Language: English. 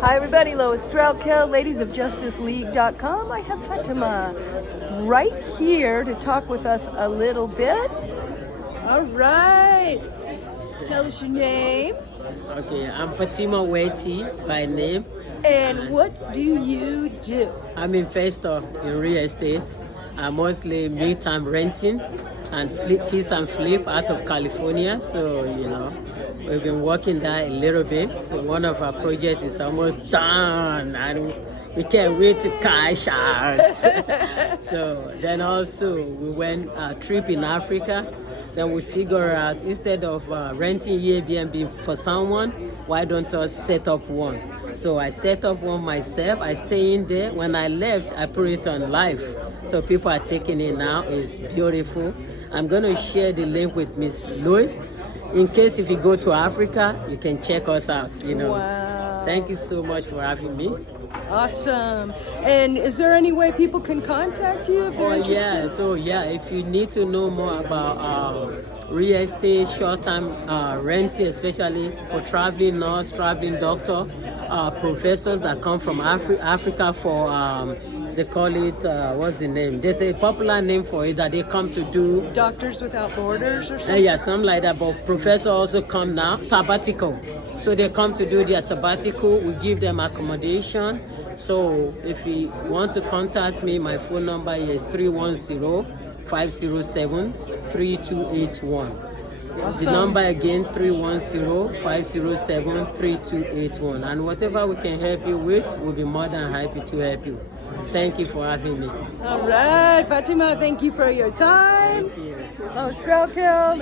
Hi everybody, Lois Strelkel, ladiesofjusticeleague.com. I have Fatima right here to talk with us a little bit. All right. Tell us your name. Okay, I'm Fatima Waiti by name. And what do you do? I'm investor in real estate. I mostly meantime renting and fix and flip out of California. So, we've been working there a little bit. So one of our projects is almost done and we can't wait to cash out. So then also we went a trip in Africa. Then we figure out instead of renting Air BNB for someone, why don't us set up one? So I set up one myself. I stay in there. When I left, I put it on live. So people are taking it now. It's beautiful. I'm going to share the link with Miss Lois. In case if you go to Africa, you can check us out, Wow. Thank you so much for having me. Awesome. And is there any way people can contact you if they're interested? If you need to know more about real estate, short-term renting, especially for traveling nurse, traveling doctor, professors that come from Africa for, they call it, what's the name? There's a popular name for it that they come to do. Doctors Without Borders or something? Yeah, something like that. But professors also come now, Sabbatical. So they come to do their sabbatical. We give them accommodation. So if you want to contact me, my phone number is 310-507-3281. Awesome. The number again, 310-507-3281. And whatever we can help you with, we'll be more than happy to help you. Thank you for having me. All right, Fatima, thank you for your time. Thank you. Lois Strelkel.